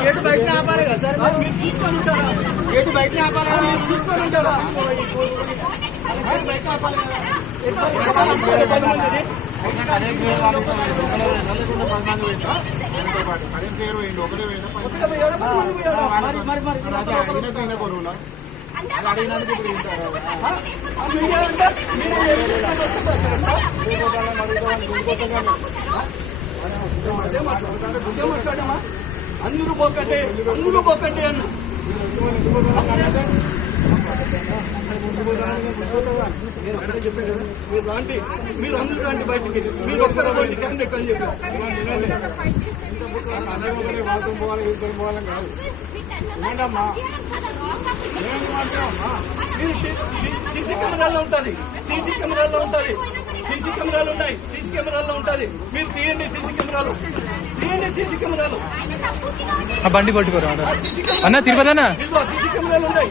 Gate బయట ఆపాలి కదా సార్ మీరు చూసుకొని ఉంటారా గేటు బయట ఆపాలి కదా మీరు చూసుకొని ఉంటారా బయట ఆపాలి కదా మరి మరి మరి అందరూ పోకండి అందరూ పోకండి అన్న మీరు రాండి మీరు అందరూ రండి బయటికి మీరు ఒక్కరు రండి క్యాండిడేట్ అని చెప్పారు మీరు సీసీ కెమెరాల్లో ఉంటుంది సీసీ కెమెరాల్లో ఉంటుంది సీసీ కెమెరాలు ఉన్నాయి సీసీ కెమెరాల్లో ఉంటుంది మీరు తీయండి సీసీ కెమెరాలు తీయండి సీసీ కెమెరాలు ఆ బండి కొట్టుకోరా అన్న తిరుపతి అన్న. సీసీ కెమెరాలు ఉన్నాయి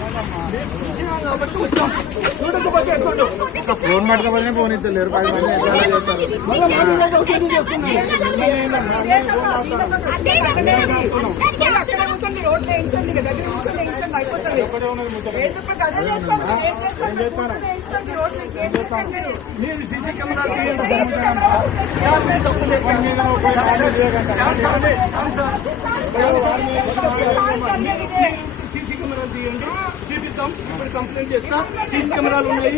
కాబట్టి వచ్చాం చూడకపోతే ఎక్కడో ఫోన్ పట్టుకపోతే ఫోన్ ఇస్తలేరు పది మంది ఎట్లా చేస్తారు మళ్ళీ మళ్ళీ ఇలా దౌర్జన్యం చేస్తున్నారు. అక్కడే కూర్చోండి రోడ్లు వేయించండి దగ్గర కూర్చొని వేయించండి అయిపోతుంది వేసినప్పుడు గదే చేసుకోండి ఏం చేసుకోండి కూర్చొని వేయించండి రోడ్లు ఏం చేసుకోండి మీరు మీరు సీసీ కెమెరాలు తీయండి కంప్లైంట్ చేస్తా సీసీ కెమెరాలు ఉన్నాయి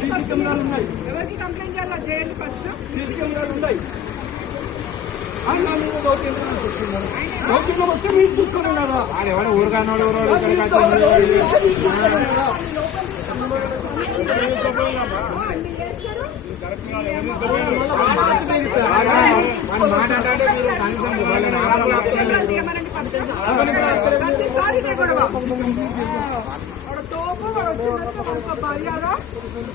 సీసీ కెమెరాలు ఉన్నాయి సీసీ కెమెరాలు ఉన్నాయి. దౌర్జన్యం వస్తే మీరు చూసుకొని ఉన్నారా ఎవడు ఊరుగానోడు మాట అంటే Wow. Ordobo, ordobo, ordobo, ordobo, ordobo,